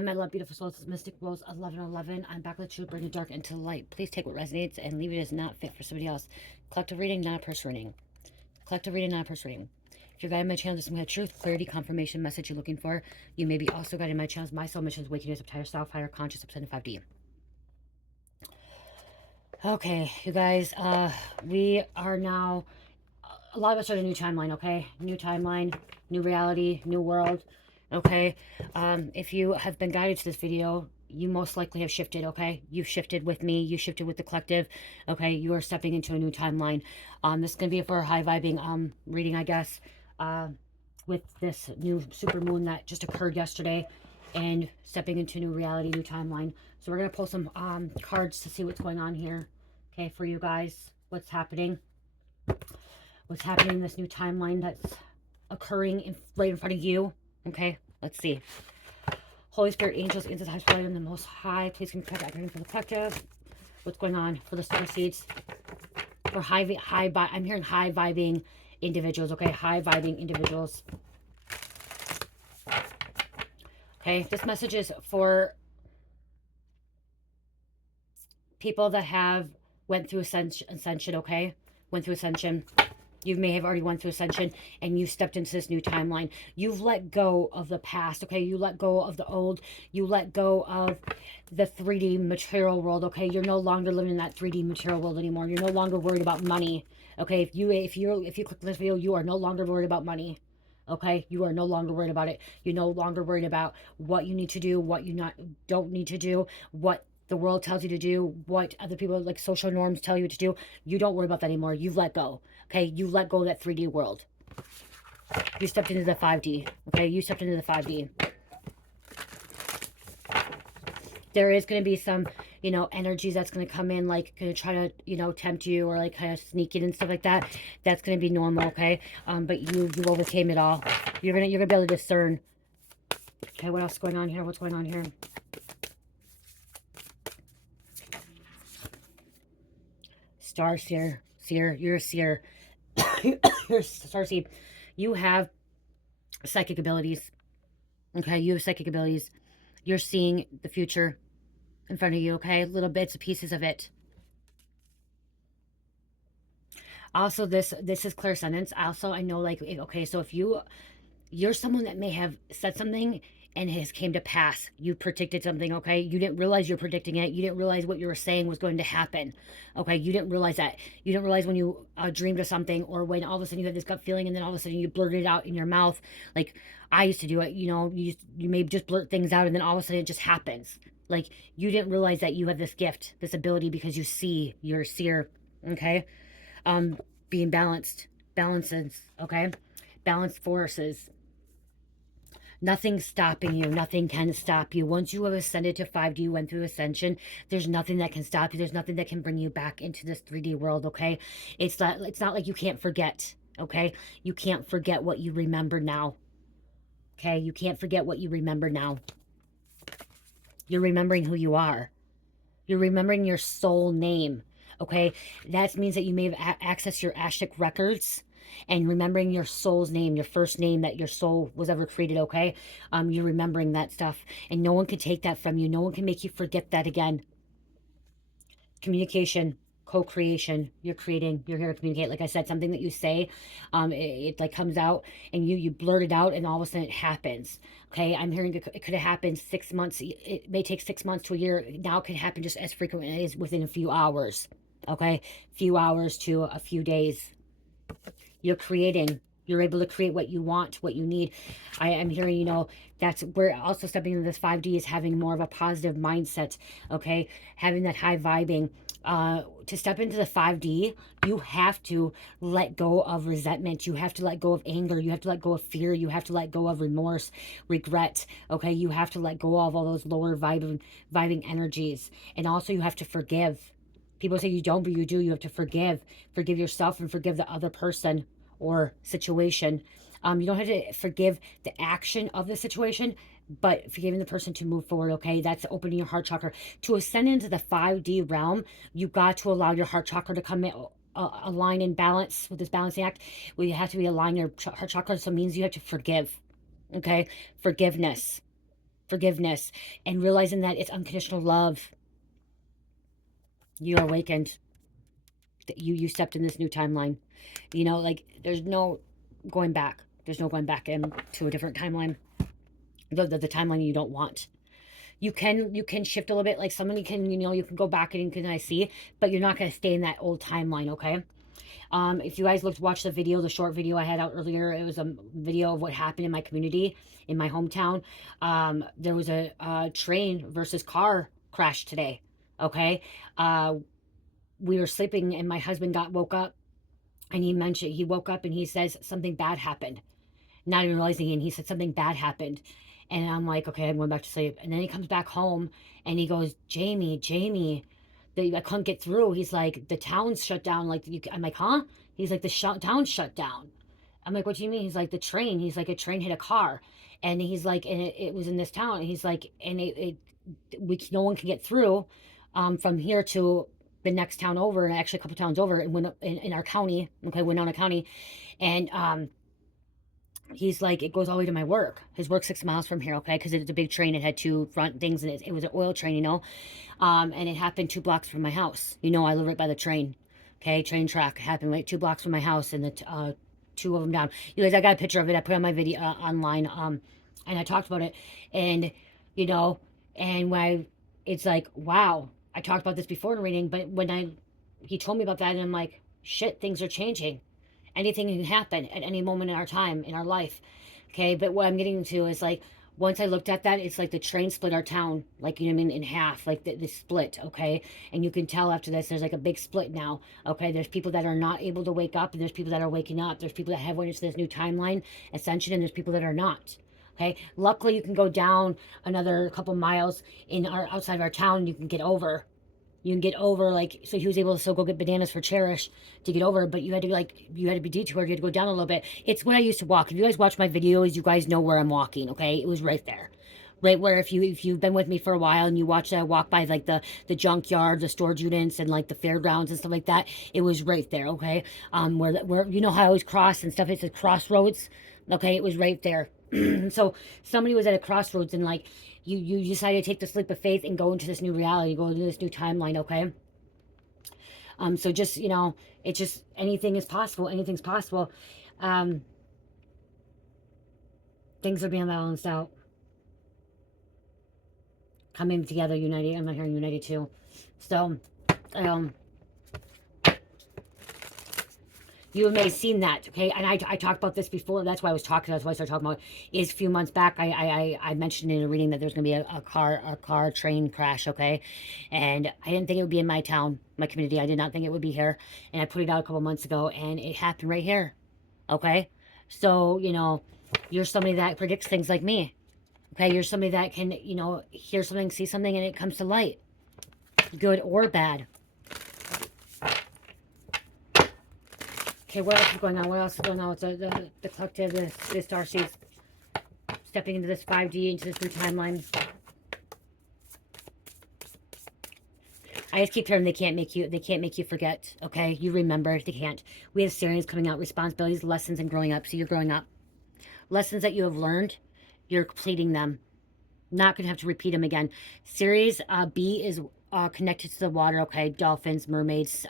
Hi, my love, beautiful souls. It's Mystic Rose 1111. I'm back with the truth, bring the dark into the light. Please take what resonates and leave it as not fit for somebody else. Collective reading, not a person reading. Collective reading, not a person reading. If you're guided my channel, just some kind of truth, clarity, confirmation, message you're looking for. You may be also guided my channels. My soul mission is waking us up to higher self, higher conscious, up to 5D. Okay, you guys, we are now, a lot of us are in a new timeline, okay? New timeline, new reality, new world, okay? If you have been guided to this video, you most likely have shifted, okay? You've shifted with me, you shifted with the collective, okay? You are stepping into a new timeline. This is going to be for a high vibing reading, I guess, with this new super moon that just occurred yesterday and stepping into new reality, new timeline. So we're going to pull some cards to see what's going on here, okay, for you guys, what's happening in this new timeline that's occurring right in front of you. Okay, let's see. Holy Spirit, angels, angels, high spirit, and the Most High, please can protect everything for the collective. What's going on for the Starseeds? For I'm hearing high vibing individuals. Okay, high vibing individuals. Okay, this message is for people that have went through ascension. Okay, went through ascension. You may have already went through ascension and you stepped into this new timeline. You've let go of the past, okay? You let go of the old. You let go of the 3D material world, okay? You're no longer living in that 3D material world anymore. You're no longer worried about money, okay? If you click this video, you are no longer worried about money, okay? You are no longer worried about it. You're no longer worried about what you need to do, what you don't need to do, what the world tells you to do, what other people like social norms tell you to do. You don't worry about that anymore. You've let go. Okay, you let go of that 3D world. You stepped into the 5D. Okay, you stepped into the 5D. There is going to be some, energies that's going to come in, like going to try to, tempt you or like kind of sneak in and stuff like that. That's going to be normal, okay? But you overcame it all. You're gonna be able to discern. Okay, what else is going on here? What's going on here? Star seer, you're a seer. You're Starseed. You have psychic abilities. Okay, you have psychic abilities. You're seeing the future in front of you, okay? Little bits and pieces of it. Also, this is clairsentience. Also, I know, like, okay, so if you're someone that may have said something and has came to pass. You predicted something, okay? You didn't realize you're predicting it. You didn't realize what you were saying was going to happen, okay? You didn't realize that. You didn't realize when you dreamed of something, or when all of a sudden you had this gut feeling and then all of a sudden you blurted it out in your mouth. Like I used to do it, you may just blurt things out and then all of a sudden it just happens. Like you didn't realize that you have this gift, this ability, because you're a seer, okay? Being balanced, balances, okay? Balanced forces. Nothing's stopping you. Nothing can stop you. Once you have ascended to 5D, you went through ascension, there's nothing that can stop you. There's nothing that can bring you back into this 3D world, okay? It's not like you can't forget, okay? You can't forget what you remember now, okay? You can't forget what you remember now. You're remembering who you are. You're remembering your soul name, okay? That means that you may have accessed your Akashic Records and remembering your soul's name, your first name that your soul was ever created, okay? You're remembering that stuff, and no one can take that from you. No one can make you forget that again. Communication, co-creation, you're creating, you're here to communicate. Like I said, something that you say, it like comes out and you blurt it out and all of a sudden it happens. Okay, I'm hearing it could have happened 6 months. It may take 6 months to a year. Now it can happen just as frequently as within a few hours. Okay, few hours to a few days. You're creating. You're able to create what you want, what you need. I'm hearing, that's where also stepping into this 5D is having more of a positive mindset, okay? Having that high vibing. To step into the 5D, you have to let go of resentment. You have to let go of anger. You have to let go of fear. You have to let go of remorse, regret, okay? You have to let go of all those lower vibing energies. And also you have to forgive. People say you don't, but you do. You have to forgive. Forgive yourself and forgive the other person or situation. You don't have to forgive the action of the situation, but forgiving the person to move forward, okay? That's opening your heart chakra. To ascend into the 5D realm, you've got to allow your heart chakra to come in, align and balance with this balancing act. Where you have to be aligning your heart chakra, so it means you have to forgive, okay? Forgiveness. forgiveness, and realizing that it's unconditional love. You're awakened. You stepped in this new timeline. You know, like there's no going back. There's no going back into a different timeline. The timeline you don't want. You can shift a little bit. Like somebody can, you can go back and you can see, but you're not going to stay in that old timeline, okay? If you guys watch the video, the short video I had out earlier, it was a video of what happened in my community, in my hometown. There was a train versus car crash today, okay? We were sleeping and my husband woke up, and he woke up and he says something bad happened, not even realizing it. And he said something bad happened. And I'm like, okay, I'm going back to sleep. And then he comes back home and he goes, Jamie, I couldn't get through. He's like, the town's shut down. Like, I'm like, huh? He's like, the town's shut down. I'm like, what do you mean? He's like, the train. He's like, a train hit a car. And he's like, and it was in this town. And he's like, and no one can get through from here to the next town over, and actually a couple towns over, and in our county, okay, Winona County. And he's like, it goes all the way to my work. His work's 6 miles from here, okay? Because it's a big train. It had two front things, and it was an oil train, and it happened 2 blocks from my house. I live right by the train, okay? Train track. It happened right 2 blocks from my house, and the 2 of them down. You guys, I got a picture of it. I put it on my video online, and I talked about it, and and it's like, wow. I talked about this before in a reading, but he told me about that, and I'm like, shit, things are changing. Anything can happen at any moment in our time, in our life. Okay, but what I'm getting to is like, once I looked at that, it's like the train split our town, like, in half, like the split, okay? And you can tell after this, there's like a big split now, okay? There's people that are not able to wake up, and there's people that are waking up. There's people that have went into this new timeline, ascension, and there's people that are not. Okay, luckily you can go down another couple miles outside of our town, and you can get over. Like, so he was able to still go get bananas for Cherish to get over, but you had to be detoured. You had to go down a little bit. It's what I used to walk. If you guys watch my videos, you guys know where I'm walking, okay? It was right there. Right where, if you've been with me for a while and you watch that walk by, like the junkyard, the storage units, and like the fairgrounds and stuff like that, it was right there, okay? Where how I always cross and stuff, it says crossroads, okay? It was right there. So somebody was at a crossroads, and like, you decided to take this leap of faith and go into this new reality, go into this new timeline, okay? So just, it's just, anything's possible. Things are being balanced out, coming together, united. I'm not hearing united too. So, you may have seen that, okay? And I talked about this before. That's why I started talking about it. Is a few months back, I mentioned in a reading that there's going to be a car train crash, okay? And I didn't think it would be in my town, my community. I did not think it would be here. And I put it out a couple months ago, and it happened right here, okay? So, you're somebody that predicts things like me, okay? You're somebody that can, hear something, see something, and it comes to light, good or bad. Okay, what else is going on? What else is going on with the collective, the Starseed stepping into this 5D, into this new timeline? I just keep hearing they can't make you forget, okay? You remember, they can't. We have series coming out, responsibilities, lessons, and growing up. So you're growing up. Lessons that you have learned, you're completing them. Not going to have to repeat them again. Series B is connected to the water, okay? Dolphins, mermaids,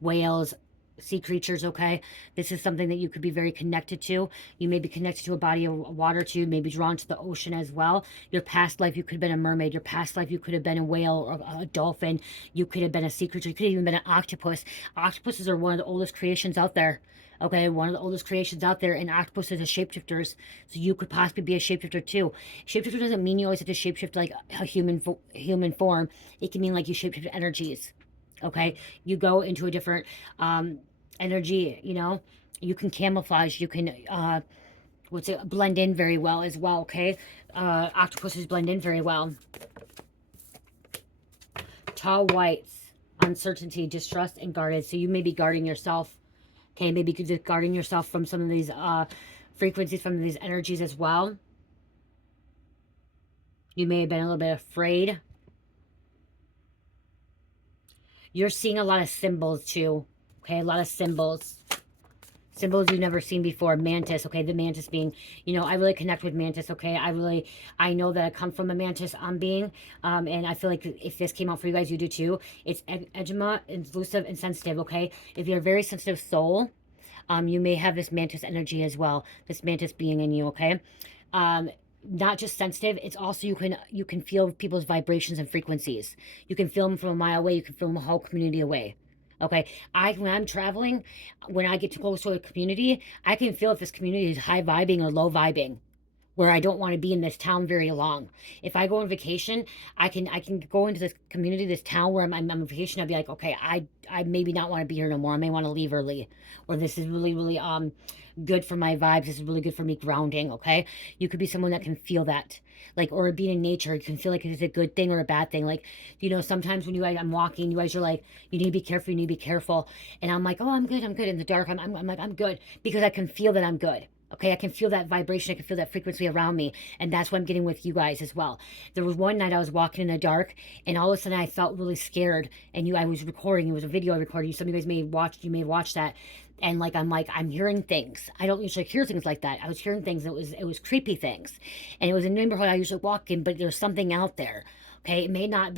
whales, sea creatures, okay? This is something that you could be very connected to. You may be connected to a body of water too, maybe drawn to the ocean as well. Your past life, you could have been a mermaid. Your past life, you could have been a whale or a dolphin. You could have been a sea creature. You could have even been an octopus. Octopuses are one of the oldest creations out there. Okay, one of the oldest creations out there, and octopuses are shapeshifters, so you could possibly be a shapeshifter too. Shapeshifter doesn't mean you always have to shapeshift like a human form. It can mean like you shapeshift energies. Okay, you go into a different energy. You can camouflage. You can blend in very well as well. Okay, octopuses blend in very well. Tall whites, uncertainty, distrust, and guarded. So you may be guarding yourself. Okay, maybe just guarding yourself from some of these frequencies, from these energies as well. You may have been a little bit afraid. You're seeing a lot of symbols too. Okay, a lot of symbols. Symbols you've never seen before. Mantis, okay, the mantis being, you know, I really connect with mantis, okay? I know that I come from a mantis being, and I feel like if this came out for you guys, you do too. It's eczema, elusive, and sensitive, okay? If you're a very sensitive soul, you may have this mantis energy as well, this mantis being in you, okay? Um, not just sensitive, it's also you can feel people's vibrations and frequencies. You can feel them from a mile away, you can feel them a whole community away. Okay, when I'm traveling, when I get too close to a community, I can feel if this community is high vibing or low vibing, where I don't want to be in this town very long. If I go on vacation, I can go into this community, this town where I'm on vacation. I'd be like, okay, I maybe not want to be here no more. I may want to leave early, or this is really good for my vibes. This is really good for me grounding. Okay, you could be someone that can feel that. Like, or being in nature, you can feel like it's a good thing or a bad thing. Like, you know, sometimes when I'm walking, you guys are like, you need to be careful, you need to be careful. And I'm like, oh, I'm good, I'm good. In the dark, I'm like, I'm good because I can feel that I'm good. Okay, I can feel that vibration. I can feel that frequency around me. And that's what I'm getting with you guys as well. There was one night I was walking in the dark, and all of a sudden I felt really scared. And I was recording. It was a video I recorded. Some of you guys may have watched that. And I'm hearing things. I don't usually hear things like that. I was hearing things. It was creepy things. And it was a neighborhood I usually walk in, but there's something out there. Okay, it may not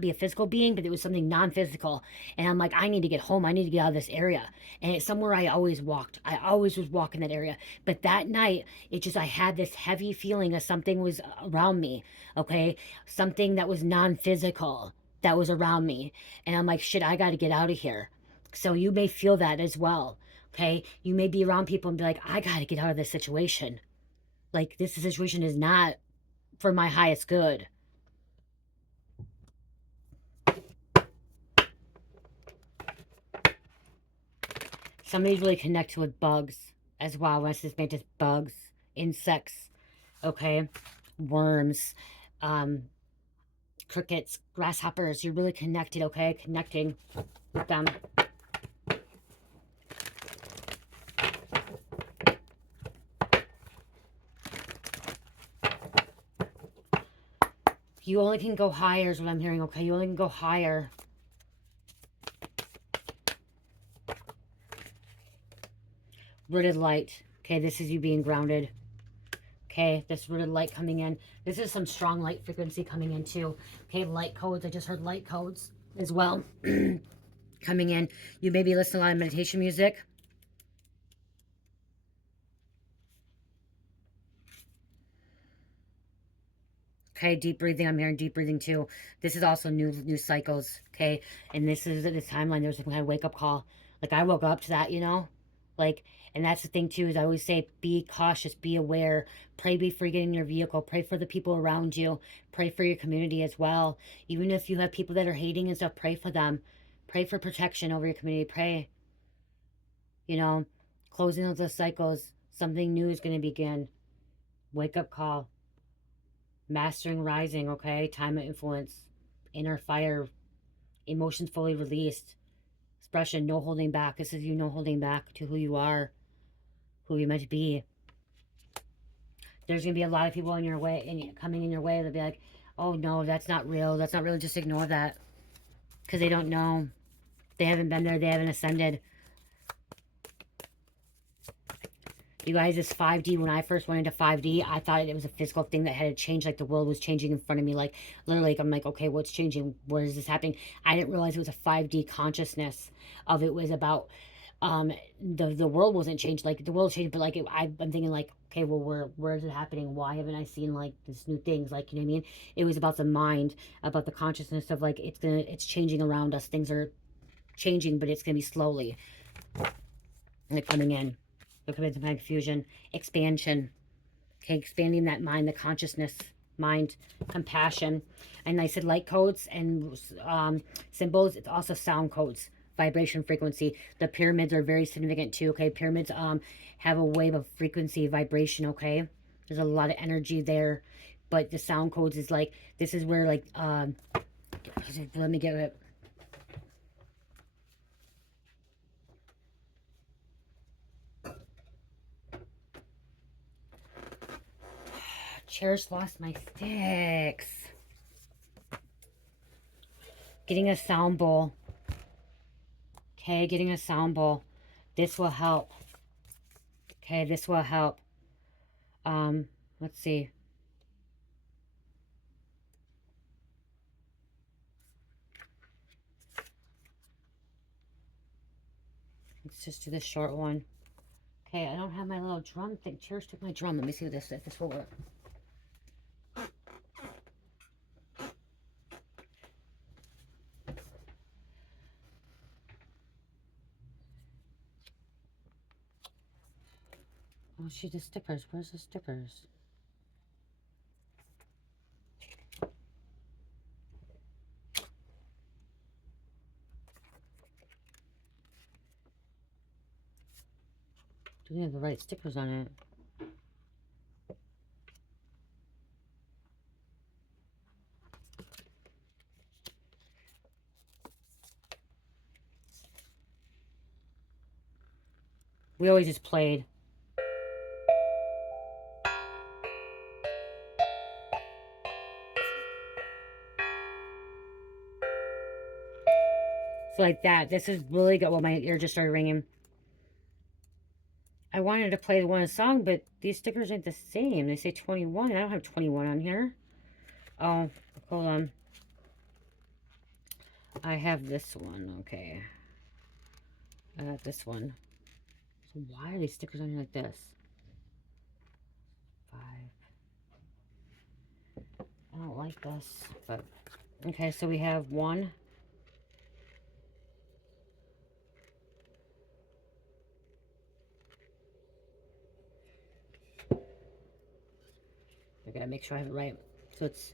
be a physical being, but it was something non-physical. And I'm like, I need to get home. I need to get out of this area. And it's somewhere I always walked. I always was walking that area. But that night, I had this heavy feeling of something was around me. Okay, something that was non-physical that was around me. And I'm like, shit, I got to get out of here. So you may feel that as well. Okay, you may be around people and be like, I got to get out of this situation. Like, this situation is not for my highest good. Somebody's really connected with bugs as well. When I say this, just bugs, insects, okay, worms, um, crickets, grasshoppers. You're really connected, okay? Connecting with them. You only can go higher is what I'm hearing, okay? You only can go higher. Rooted light. Okay, this is you being grounded. Okay, this rooted light coming in. This is some strong light frequency coming in too. Okay, light codes. I just heard light codes as well coming in. You may be listening to a lot of meditation music. Okay, deep breathing. I'm hearing deep breathing too. This is also new cycles. Okay, and this is this timeline. There's some kind of wake up call. Like I woke up to that, you know, like, and that's the thing too. Is I always say, be cautious, be aware, pray before you get in your vehicle, pray for the people around you, pray for your community as well. Even if you have people that are hating and stuff, pray for them, pray for protection over your community. Pray, you know, closing of the cycles. Something new is going to begin. Wake up call. Mastering rising, okay? Time of influence. Inner fire. Emotions fully released. Expression, no holding back. This is you no holding back to who you are, who you're meant to be. There's going to be a lot of people in your way, and coming in your way. They'll be like, oh no, that's not real. That's not real. Just ignore that. Because they don't know. They haven't been there. They haven't ascended. You guys, this 5D, when I first went into 5D, I thought it was a physical thing that had to change, like the world was changing in front of me. Like, literally, like, I'm like, okay, what's changing? Where is this happening? I didn't realize it was a 5D consciousness of it was about, the world wasn't changed. Like, the world changed, but, like, I'm thinking, like, okay, well, where is it happening? Why haven't I seen, like, this new things? Like, you know what I mean? It was about the mind, about the consciousness of, like, it's changing around us. Things are changing, but it's going to be slowly, like, coming in. There could be some kind of confusion, expansion. Okay, expanding that mind, the consciousness, mind, compassion. And I said light codes and symbols. It's also sound codes, vibration, frequency. The pyramids are very significant too. Okay, pyramids have a wave of frequency, vibration. Okay, there's a lot of energy there, but the sound codes is like, this is where like let me get it. Cherish lost my sticks. Getting a sound bowl. Okay, getting a sound bowl. This will help. Okay, this will help. Let's see. Let's just do this short one. Okay, I don't have my little drum thing. Cherish took my drum. Let me see if this will work. Oh, she the stickers. Where's the stickers? Do we have the right stickers on it? We always just played. So like that. This is really good. Well, my ear just started ringing. I wanted to play the one song, but these stickers ain't the same. They say 21, and I don't have 21 on here. Oh, hold on. I have this one. Okay. I got this one. So why are these stickers on here like this? 5. I don't like this, but okay. So we have 1. I gotta make sure I have it right. So it's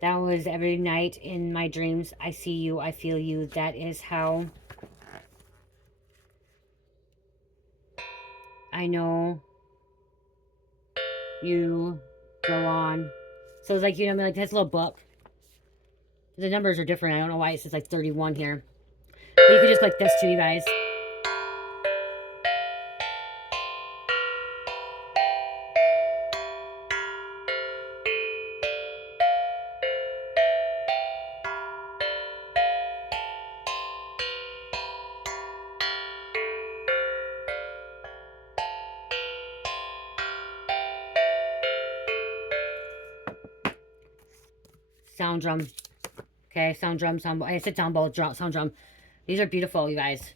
that was every night in my dreams. I see you, I feel you. That is how I know you go on. So it's like, you know, like this little book. The numbers are different. I don't know why it says like 31 here. But you could just like this too, you guys. Sound drum. Okay, sound drum, sound bowl. I said sound bowl, drum, sound drum. These are beautiful, you guys.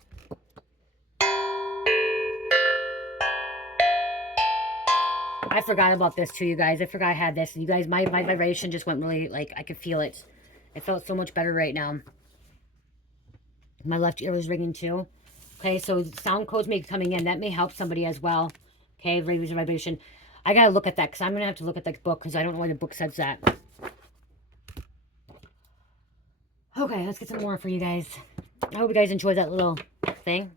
I forgot about this too, you guys. I forgot I had this. You guys, my vibration just went really, like, I could feel it. It felt so much better right now. My left ear was ringing too. Okay, so sound codes may be coming in. That may help somebody as well. Okay, raise your vibration. I gotta look at that because I'm gonna have to look at the book because I don't know why the book says that. Okay, let's get some more for you guys. I hope you guys enjoyed that little thing.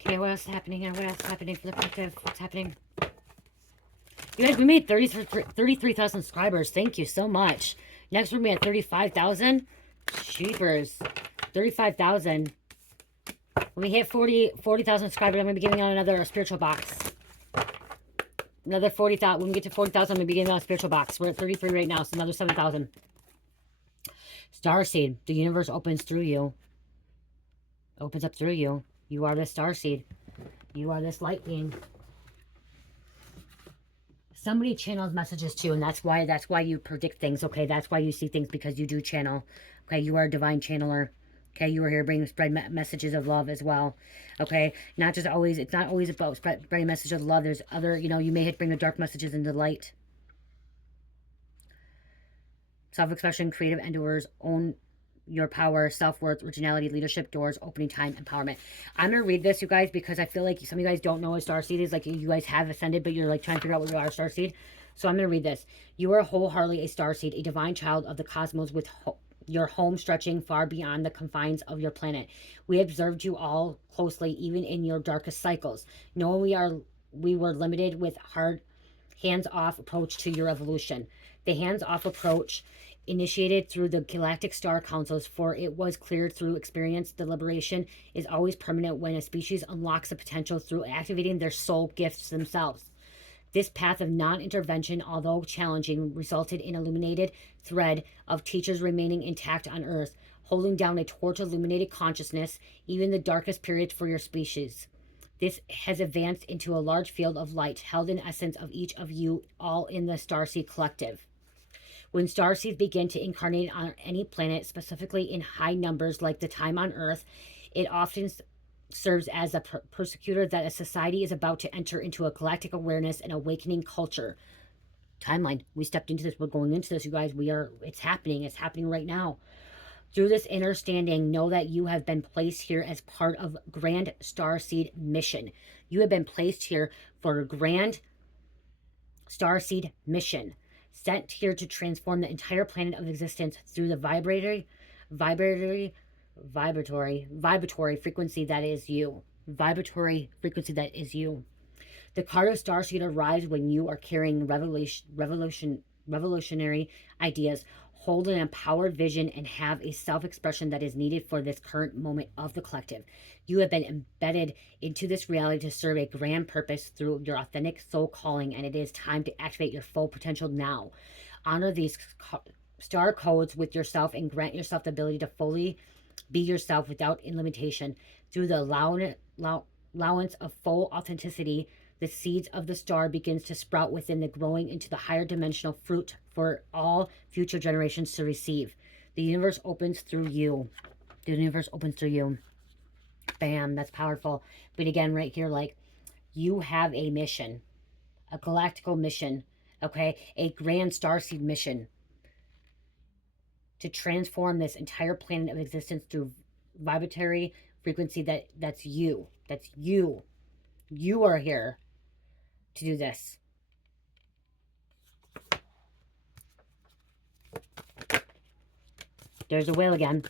Okay, what else is happening here? What else is happening for the collective? What's happening? You guys, we made 33,000 subscribers. Thank you so much. Next, we're going to be at 35,000. Cheapers. 35,000. When we hit 40,000 subscribers, I'm going to be giving out another spiritual box. Another 40,000. When we get to 40,000, I'm going to be giving out a spiritual box. We're at 33 right now, so another 7,000. Starseed. The universe opens through you. Opens up through you. You are the starseed. You are this light being. Somebody channels messages too, and that's why you predict things. Okay, that's why you see things, because you do channel. Okay, you are a divine channeler. Okay, you are here bringing spread messages of love as well. Okay, not just always. It's not always about spreading messages of love. There's other, you know, you may hit bring the dark messages into light. Self-expression, creative endeavors, own your power, self-worth, originality, leadership, doors, opening time, empowerment. I'm going to read this, you guys, because I feel like some of you guys don't know what Starseed is. Like, you guys have ascended, but you're like trying to figure out what you are, Starseed. So I'm going to read this. You are wholeheartedly a Starseed, a divine child of the cosmos with your home stretching far beyond the confines of your planet. We observed you all closely, even in your darkest cycles. Knowing we were limited with hard hands-off approach to your evolution. The hands-off approach initiated through the galactic star councils, for it was clear through experience the liberation is always permanent when a species unlocks the potential through activating their soul gifts themselves. This path of non-intervention, although challenging, resulted in an illuminated thread of teachers remaining intact on Earth, holding down a torch of illuminated consciousness, even the darkest periods for your species. This has advanced into a large field of light, held in essence of each of you, all in the Starseed Collective. When starseeds begin to incarnate on any planet, specifically in high numbers like the time on Earth, it often serves as a persecutor that a society is about to enter into a galactic awareness and awakening culture. Timeline. We stepped into this. We're going into this, you guys. It's happening. It's happening right now. Through this understanding, know that you have been placed here as part of Grand Starseed mission. You have been placed here for a Grand Starseed mission, sent here to transform the entire planet of existence through the vibratory frequency that is you. Vibratory frequency that is you. The card of Starseed arrives when you are carrying revolutionary ideas, hold an empowered vision, and have a self-expression that is needed for this current moment of the collective. You have been embedded into this reality to serve a grand purpose through your authentic soul calling, and it is time to activate your full potential now. Honor these star codes with yourself and grant yourself the ability to fully be yourself without limitation. Through the allowance of full authenticity, the seeds of the star begins to sprout within the growing into the higher dimensional fruit for all future generations to receive. The universe opens through you. The universe opens through you. Bam, that's powerful. But again, right here, like, you have a mission, a galactical mission, okay? A grand starseed mission to transform this entire planet of existence through vibratory frequency that's you. That's you. You are here to do this. There's a whale again.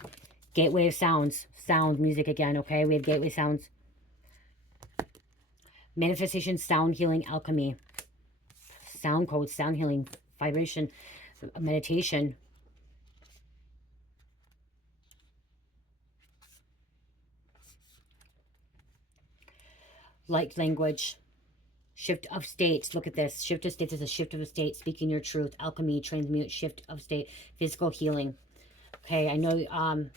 Gateway of sounds. Sound music again, okay? We have gateway sounds. Manifestation, sound healing, alchemy. Sound code, sound healing, vibration, meditation. Light language. Shift of states. Look at this. Shift of states is a shift of a state. Speaking your truth. Alchemy, transmute, shift of state. Physical healing. Okay, I know, I'm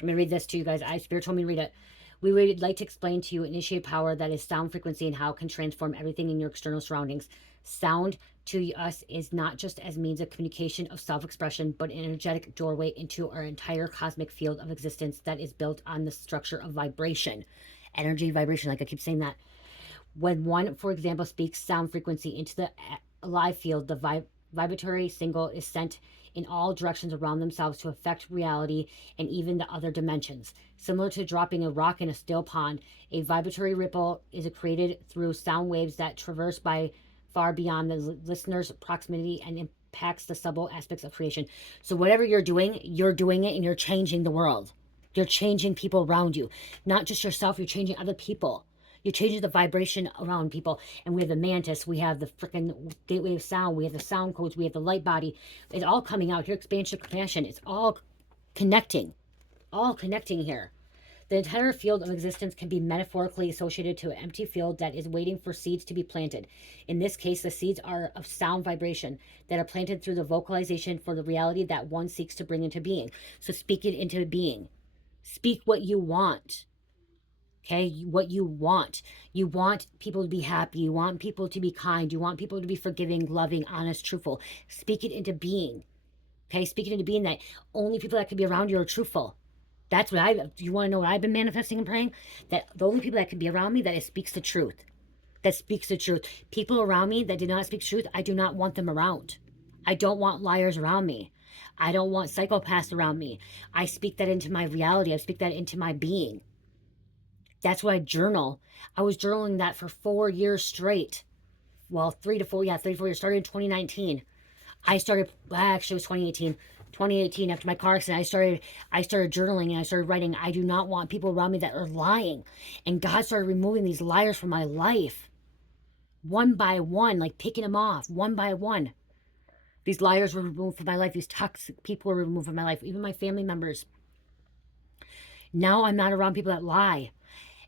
going to read this to you guys. Spirit told me to read it. We would like to explain to you initiate power that is sound frequency and how it can transform everything in your external surroundings. Sound to us is not just as means of communication of self-expression, but an energetic doorway into our entire cosmic field of existence that is built on the structure of vibration. Energy, vibration, like I keep saying that. When one, for example, speaks sound frequency into the alive field, the vibratory signal is sent in all directions around themselves to affect reality and even the other dimensions. Similar to dropping a rock in a still pond, a vibratory ripple is created through sound waves that traverse by far beyond the listener's proximity and impacts the subtle aspects of creation. So whatever you're doing it and you're changing the world. You're changing people around you. Not just yourself, you're changing other people. You're changing the vibration around people. And we have the mantis, we have the freaking gateway of sound, we have the sound codes, we have the light body. It's all coming out here. Expansion, compassion. It's all connecting here. The entire field of existence can be metaphorically associated to an empty field that is waiting for seeds to be planted. In this case, the seeds are of sound vibration that are planted through the vocalization for the reality that one seeks to bring into being. So speak it into being. Speak what you want. Okay, what you want. You want people to be happy. You want people to be kind. You want people to be forgiving, loving, honest, truthful. Speak it into being. Okay, speak it into being that only people that can be around you are truthful. That's what you want to know what I've been manifesting and praying? That the only people that can be around me, that it speaks the truth. That speaks the truth. People around me that do not speak truth, I do not want them around. I don't want liars around me. I don't want psychopaths around me. I speak that into my reality. I speak that into my being. That's why I journal. I was journaling that for 4 years straight. Well, 3 to 4 years. Started in 2019. Actually, it was 2018. 2018, after my car accident, I started journaling and I started writing. I do not want people around me that are lying. And God started removing these liars from my life. One by one, like picking them off, one by one. These liars were removed from my life. These toxic people were removed from my life. Even my family members. Now I'm not around people that lie.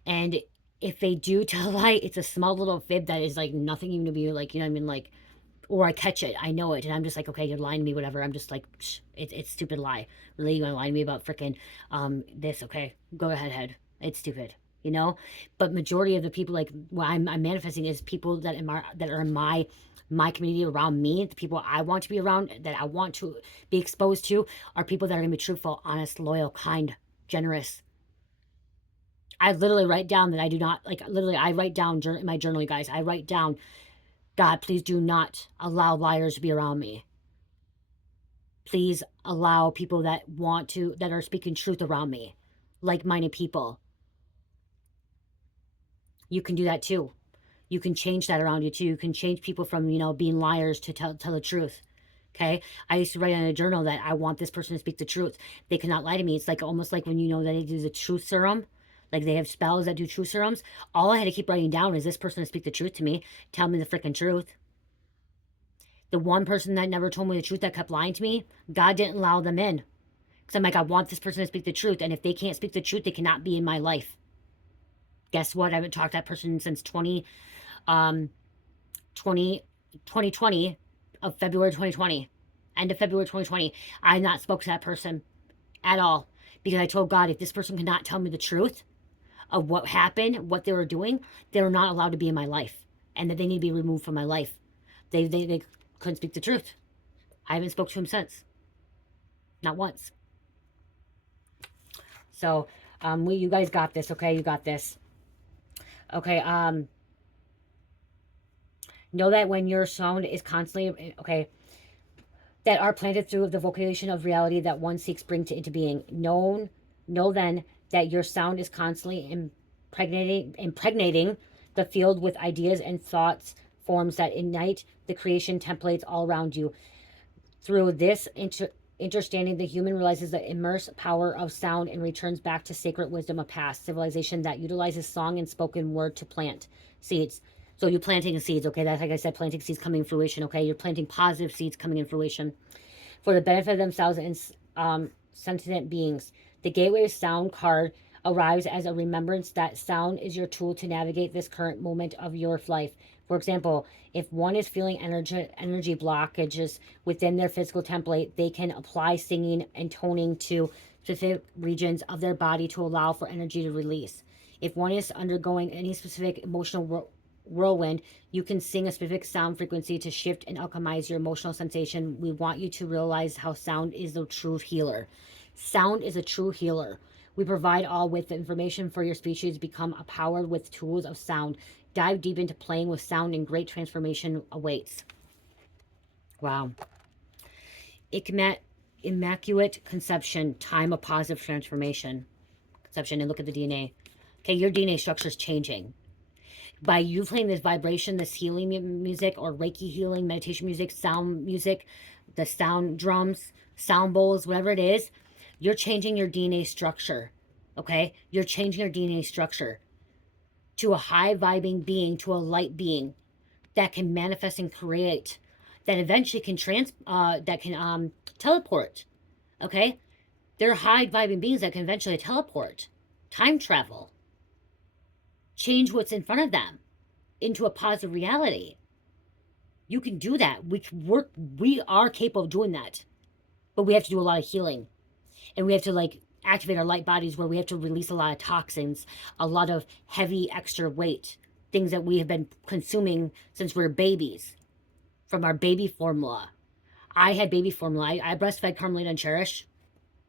And if they do tell a lie, it's a small little fib that is like nothing even to be like, you know what I mean? Like, or I catch it, I know it, and I'm just like, okay, you're lying to me, whatever. I'm just like, it's stupid lie. Really, you gonna lie to me about freaking this? Okay, go ahead, head. It's stupid, you know. But majority of the people, like what I'm manifesting, is people that are in my community around me. The people I want to be around, that I want to be exposed to, are people that are gonna be truthful, honest, loyal, kind, generous. I literally write down that I do not like. Literally, I write down in my journal, you guys. I write down, God, please do not allow liars to be around me. Please allow people that are speaking truth around me, like-minded people. You can do that too. You can change that around you too. You can change people from, being liars to tell the truth. Okay. I used to write in a journal that I want this person to speak the truth. They cannot lie to me. It's like almost like when that they do the truth serum. Like they have spells that do truth serums. All I had to keep writing down is this person to speak the truth to me. Tell me the freaking truth. The one person that never told me the truth, that kept lying to me, God didn't allow them in. Because I'm like, I want this person to speak the truth. And if they can't speak the truth, they cannot be in my life. Guess what? I haven't talked to that person since 2020 of February 2020. End of February 2020. I have not spoke to that person at all. Because I told God, if this person cannot tell me the truth of what happened, what they were doing, they're not allowed to be in my life. And that they need to be removed from my life. They couldn't speak the truth. I haven't spoke to him since. Not once. So, you guys got this, okay? You got this. Okay, know that when your sound is constantly, okay, that are planted through the vocation of reality that one seeks bring into being. Know then that your sound is constantly impregnating the field with ideas and thoughts forms that ignite the creation templates all around you. Through this understanding, the human realizes the immense power of sound and returns back to sacred wisdom of past civilization that utilizes song and spoken word to plant seeds. So you're planting seeds, okay? That's like I said, planting seeds coming in fruition, okay? You're planting positive seeds coming in fruition for the benefit of themselves and sentient beings. The Gateway of Sound card arrives as a remembrance that sound is your tool to navigate this current moment of your life. For example, if one is feeling energy blockages within their physical template, they can apply singing and toning to specific regions of their body to allow for energy to release. If one is undergoing any specific emotional whirlwind, you can sing a specific sound frequency to shift and alchemize your emotional sensation. We want you to realize how sound is the true healer. Sound is a true healer. We provide all with the information for your species to become empowered with tools of sound. Dive deep into playing with sound and great transformation awaits. Wow. Immaculate conception, time of positive transformation. Conception, and look at the DNA. Okay, your DNA structure is changing. By you playing this vibration, this healing music, or Reiki healing, meditation music, sound music, the sound drums, sound bowls, whatever it is, you're changing your DNA structure. Okay? You're changing your DNA structure to a high vibing being, to a light being that can manifest and create, that eventually can teleport. Okay? They're high vibing beings that can eventually teleport, time travel, change what's in front of them into a positive reality. You can do that. We are capable of doing that. But we have to do a lot of healing. And we have to activate our light bodies, where we have to release a lot of toxins, a lot of heavy extra weight, things that we have been consuming since we were babies, from our baby formula. I had baby formula. I breastfed Carmelita and Cherish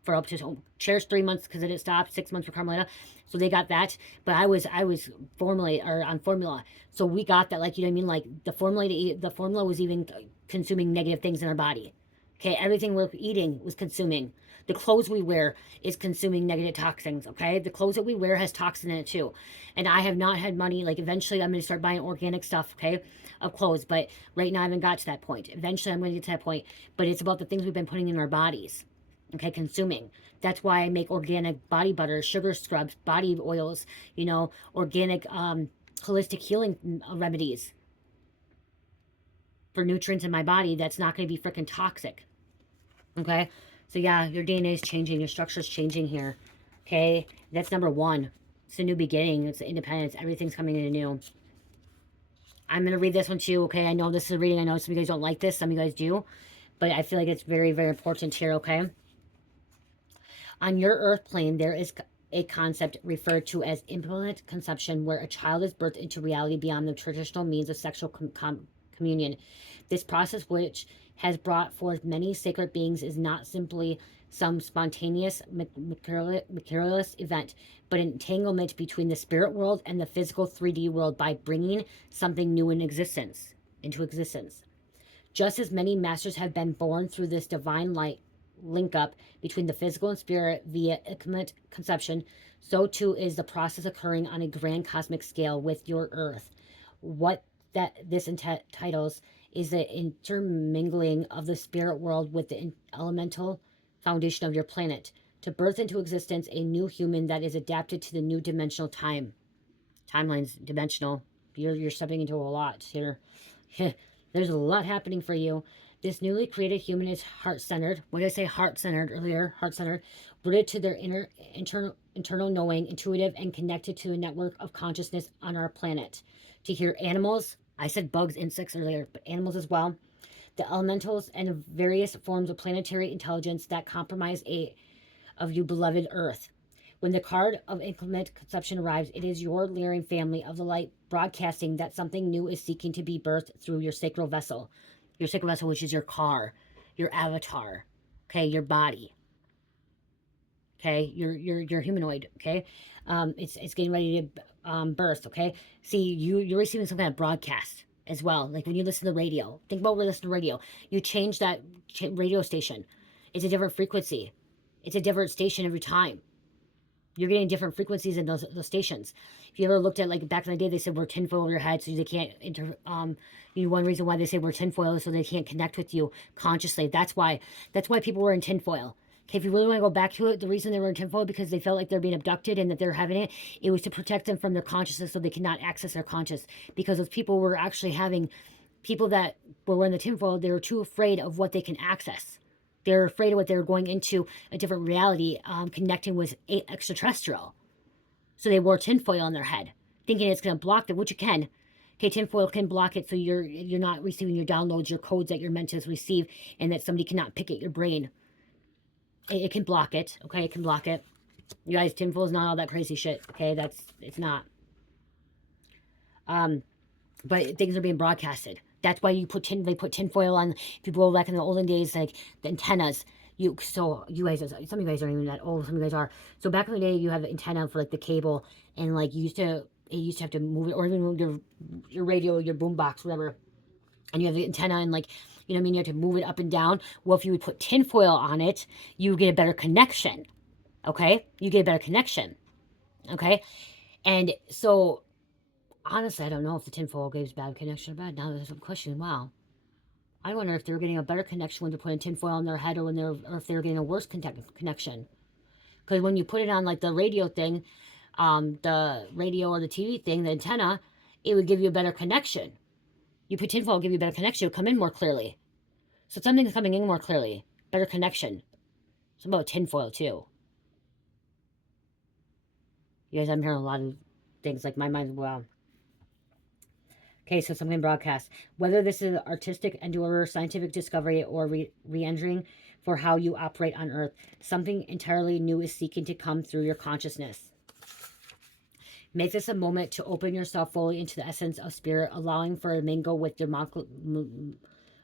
for up to Cherish 3 months because it didn't stop, 6 months for Carmelita. So they got that. But I was on formula. So we got that, you know what I mean? Like the formula was even consuming negative things in our body. Okay, everything we're eating was consuming. The clothes we wear is consuming negative toxins, okay? The clothes that we wear has toxin in it too. And I have not had money. Eventually I'm going to start buying organic stuff, okay, of clothes. But right now I haven't got to that point. Eventually I'm going to get to that point. But it's about the things we've been putting in our bodies, okay, consuming. That's why I make organic body butter, sugar scrubs, body oils, organic holistic healing remedies. for nutrients in my body that's not going to be freaking toxic. Okay? So yeah, your DNA is changing, your structure is changing here. Okay? That's number one. It's a new beginning. It's independence. Everything's coming in new. I'm going to read this one too, okay? I know this is a reading. I know some of you guys don't like this. Some of you guys do. But I feel like it's very, very important here, okay? On your earth plane, there is a concept referred to as immaculate conception, where a child is birthed into reality beyond the traditional means of sexual communion. This process, which has brought forth many sacred beings, is not simply some spontaneous materialist event, but an entanglement between the spirit world and the physical 3D world by bringing something new into existence. Just as many masters have been born through this divine light link up between the physical and spirit via immaculate conception, so too is the process occurring on a grand cosmic scale with your earth. What that this entitles is the intermingling of the spirit world with the elemental foundation of your planet to birth into existence a new human that is adapted to the new dimensional timeline's dimensional. You're stepping into a lot here. There's a lot happening for you. This newly created human is heart-centered. What did I say? Heart-centered earlier. Heart-centered. Rooted to their internal knowing, intuitive, and connected to a network of consciousness on our planet. To hear animals, I said bugs, insects earlier, but animals as well. The elementals and various forms of planetary intelligence that compromise of you beloved Earth. When the card of inclement conception arrives, it is your leering family of the light broadcasting that something new is seeking to be birthed through your sacral vessel. Your sacral vessel, which is your car, your avatar, okay, your body, okay, your humanoid, okay. It's getting ready to birth, okay. See, you're receiving some kind of broadcast as well. Like when you listen to the radio, think about when you listen to radio. You change that radio station. It's a different frequency. It's a different station every time. You're getting different frequencies in those stations. If you ever looked at, like, back in the day, they said we're tinfoil over your head, so they can't one reason why they say we're tinfoil is so they can't connect with you consciously. That's why people were in tinfoil. Okay, if you really want to go back to it, the reason they were in tinfoil because they felt like they're being abducted and that they're having it. It was to protect them from their consciousness so they cannot access their conscious. Because those people were actually having people that were wearing the tinfoil, they were too afraid of what they can access. They're afraid of what they're going into a different reality, connecting with extraterrestrial. So they wore tinfoil on their head, thinking it's going to block them, which it can. Okay, tinfoil can block it, so you're not receiving your downloads, your codes that you're meant to receive, and that somebody cannot pick at your brain. It can block it. Okay, it can block it. You guys, tinfoil is not all that crazy shit. Okay, it's not. But things are being broadcasted. That's why they put tinfoil on. If you go back in the olden days, like the antennas. So you guys, some of you guys aren't even that old. Some of you guys are. So back in the day, you have the antenna for like the cable, and like it used to have to move it, or even move your radio, your boombox, whatever. And you have the antenna, and like, you know what I mean, you have to move it up and down. Well, if you would put tinfoil on it, you get a better connection. Okay, you get a better connection. Okay, and so honestly, I don't know if the tinfoil gives bad connection or bad. Now there's some question. Wow. I wonder if they're getting a better connection when they're putting tinfoil on their head, or if they're getting a worse connection. Because when you put it on like the radio thing, the radio or the TV thing, the antenna, it would give you a better connection. You put tinfoil, it'll give you a better connection. It'll come in more clearly. So something's coming in more clearly. Better connection. It's about tinfoil too. You guys, I'm hearing a lot of things like my mind. Wow. Okay, so something broadcast. Whether this is artistic endeavor, scientific discovery, or re-entering for how you operate on Earth, something entirely new is seeking to come through your consciousness. Make this a moment to open yourself fully into the essence of spirit, allowing for a mingle with your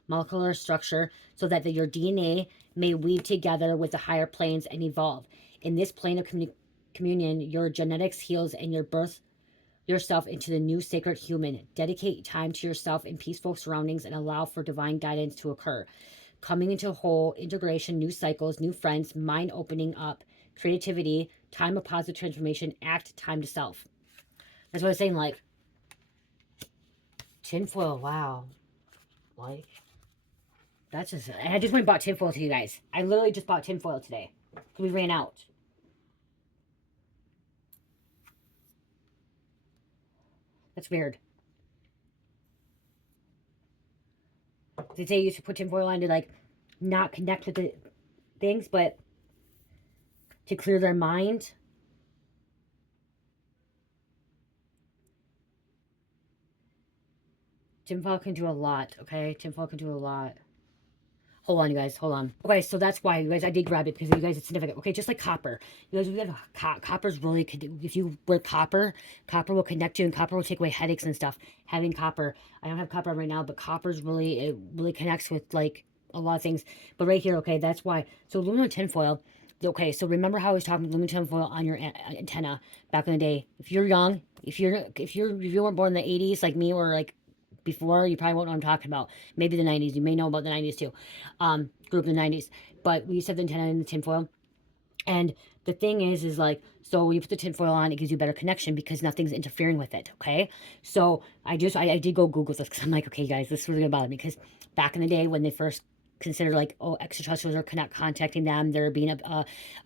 molecular structure so that your DNA may weave together with the higher planes and evolve. In this plane of communion, your genetics heals and your birth yourself into the new sacred human. Dedicate time to yourself in peaceful surroundings and allow for divine guidance to occur. Coming into whole integration, new cycles, new friends, mind opening up, creativity, time of positive transformation, act, time to self. That's what I was saying, like, tinfoil, wow. Like, that's just, I just went and bought tinfoil to you guys. I literally just bought tinfoil today. We ran out. That's weird. They say you should put tinfoil on to like not connect with the things, but to clear their mind. Tinfoil can do a lot, okay? Tinfoil can do a lot. Hold on, you guys. Hold on. Okay, so that's why, you guys, I did grab it because you guys, it's significant. Okay, just like copper. You guys, we have copper's really, if you wear copper, copper will connect you and copper will take away headaches and stuff. Having copper. I don't have copper right now, but copper's really, it really connects with like a lot of things. But right here, okay, that's why. So aluminum tinfoil. Okay, so remember how I was talking aluminum tinfoil on your antenna back in the day. If you're young, if you weren't born in the 80s like me or like before, you probably won't know what I'm talking about. Maybe the 90s. You may know about the 90s too. Grew up in the 90s. But we used to have the antenna in the tinfoil. And the thing is like, so when you put the tinfoil on, it gives you better connection because nothing's interfering with it, okay? So I did go Google this because I'm like, okay, guys, this is really going to bother me because back in the day when they first considered like, oh, extraterrestrials are contacting them, they're being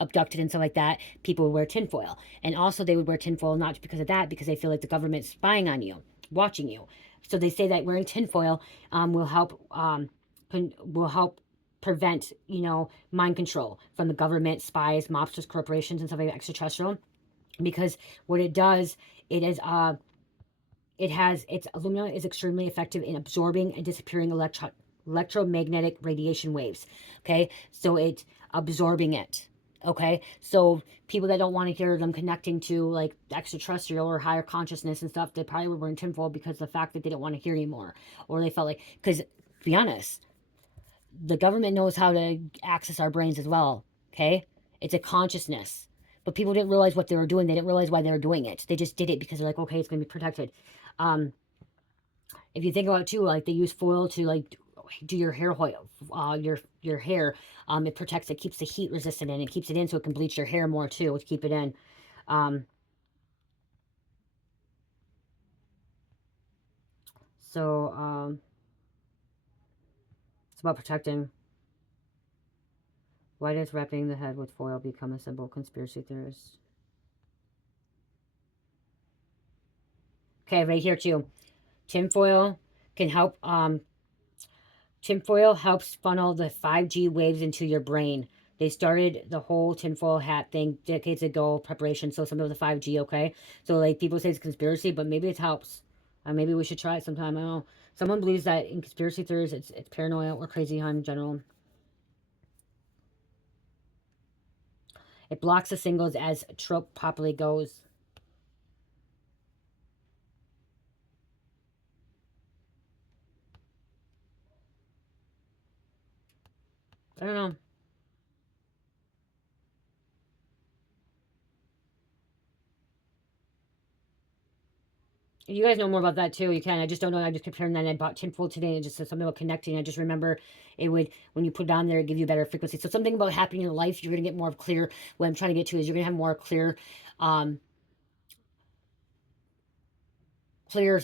abducted and stuff like that, people would wear tinfoil. And also they would wear tinfoil not because of that, because they feel like the government's spying on you, watching you. So they say that wearing tinfoil will help prevent, mind control from the government, spies, mobsters, corporations, and stuff like that, extraterrestrial. Because what it does, its aluminum is extremely effective in absorbing and disappearing electromagnetic radiation waves. Okay, so it's absorbing it. Okay, so people that don't want to hear them connecting to like extraterrestrial or higher consciousness and stuff, they probably were in tinfoil because of the fact that they didn't want to hear anymore, or they felt like, because to be honest, the government knows how to access our brains as well. Okay, it's a consciousness, but people didn't realize what they were doing. They didn't realize why they were doing it. They just did it because they're like, okay, it's going to be protected. If you think about it too, like they use foil to like do your hair oil, your hair. It protects it, keeps the heat resistant, and it keeps it in so it can bleach your hair more too to keep it in. Um, so it's about protecting. Why does wrapping the head with foil become a symbol of conspiracy theorists? Okay, right here too. Tinfoil can help. Tinfoil helps funnel the 5G waves into your brain. They started the whole tinfoil hat thing decades ago, preparation. So some of the 5G, okay? So like people say it's conspiracy, but maybe it helps. Maybe we should try it sometime. I don't know. Someone believes that in conspiracy theories, it's paranoia or crazy in general. It blocks the singles as trope properly goes. I don't know. If you guys know more about that too, you can. I just don't know. I just kept hearing that. I bought tinfoil today and it just said something about connecting. I just remember it would, when you put it on there, it give you better frequency. So something about happening in your life, you're going to get more clear. What I'm trying to get to is you're going to have more clear, um, clear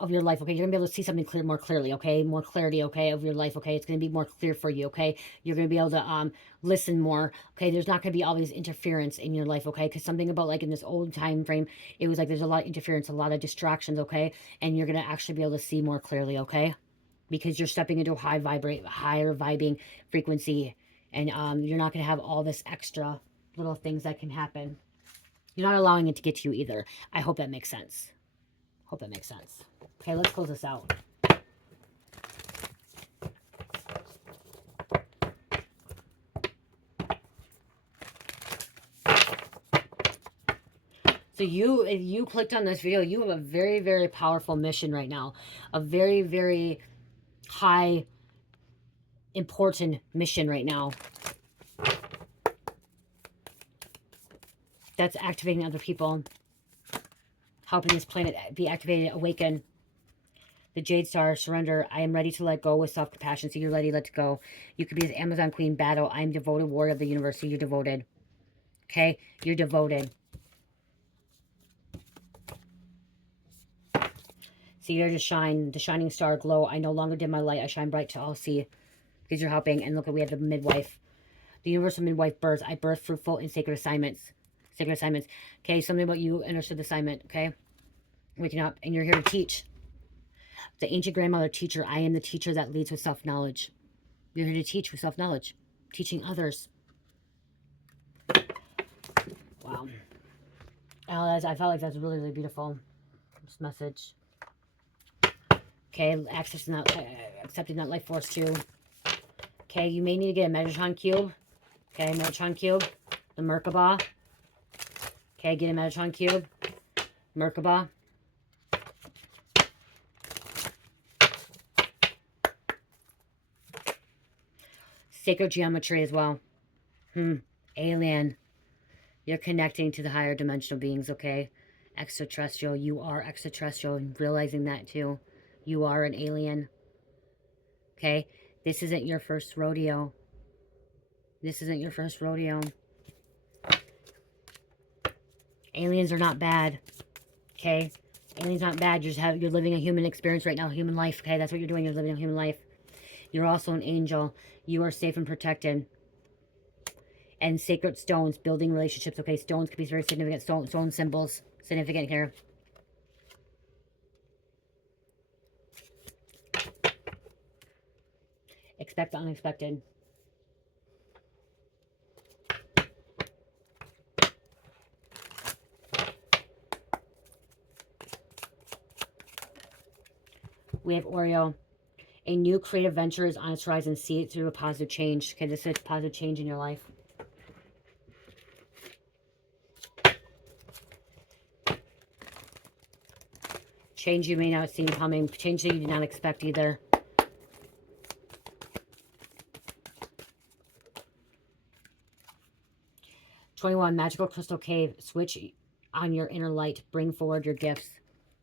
of your life, okay? You're gonna be able to see something clear, more clearly, okay? More clarity, okay, of your life, okay? It's gonna be more clear for you, okay? You're gonna be able to listen more, okay? There's not gonna be all these interference in your life, okay? Because something about like in this old time frame, it was like there's a lot of interference, a lot of distractions, okay? And you're gonna actually be able to see more clearly, okay? Because you're stepping into a higher vibing frequency, and you're not gonna have all this extra little things that can happen. You're not allowing it to get to you either. I hope that makes sense. Hope that makes sense. Okay, let's close this out. So if you clicked on this video, you have a very, very powerful mission right now. A very, very high, important mission right now. That's activating other people. Helping this planet be activated, awaken. The Jade Star, surrender. I am ready to let go with self-compassion. So you're ready to let go. You could be the Amazon Queen, battle. I am devoted warrior of the universe. So you're devoted. Okay? You're devoted. See, you're to shine, the shining star glow. I no longer dim my light. I shine bright to all see. Because you're helping. And look, we have the midwife. The universal midwife births. I birth fruitful and sacred assignments. Sacred assignments. Okay, something about you understood the assignment. Okay? Waking up. And you're here to teach. The ancient grandmother teacher, I am the teacher that leads with self-knowledge. You're here to teach with self-knowledge, teaching others. Wow. I felt like that's really, really beautiful. This message. Okay, accessing that, accepting that life force too. Okay, you may need to get a Metatron cube. Okay, Metatron cube. The Merkaba. Okay, get a Metatron cube. Merkaba. Sacred geometry as well. Alien. You're connecting to the higher dimensional beings, okay? Extraterrestrial. You are extraterrestrial. And realizing that too. You are an alien. Okay? This isn't your first rodeo. This isn't your first rodeo. Aliens are not bad. Okay? Aliens not bad. You're living a human experience right now. Human life. Okay? That's what you're doing. You're living a human life. You're also an angel. You are safe and protected. And sacred stones, building relationships. Okay, stones could be very significant. Stone symbols, significant here. Expect the unexpected. We have Oreo. A new creative venture is on its horizon. See it through a positive change. Okay, this is a positive change in your life. Change you may not see coming. Change that you did not expect either. "21 Magical Crystal Cave. Switch on your inner light. Bring forward your gifts.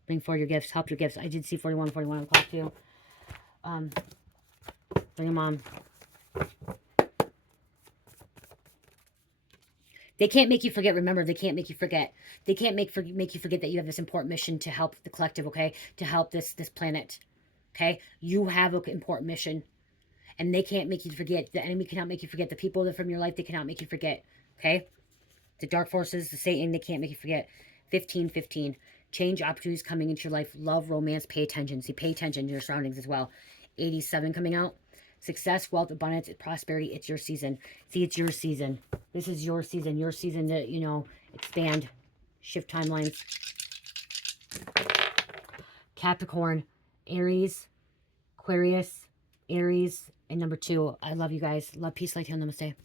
Bring forward your gifts. Help your gifts." I did see 41 o'clock too. Bring them on. They can't make you forget. Remember, they can't make you forget. They can't make you forget that you have this important mission to help the collective, okay? To help this planet, okay? You have an important mission, and they can't make you forget. The enemy cannot make you forget. The people that are from your life, they cannot make you forget, okay? The dark forces, the Satan, they can't make you forget. 15:15. Change opportunities coming into your life. Love, romance, pay attention. See, pay attention to your surroundings as well. 87 coming out. Success, wealth, abundance, prosperity. It's your season. See, it's your season. This is your season. Your season to, you know, expand. Shift timelines. Capricorn, Aries, Aquarius, Aries, and number 2. I love you guys. Love, peace, light, heal, namaste.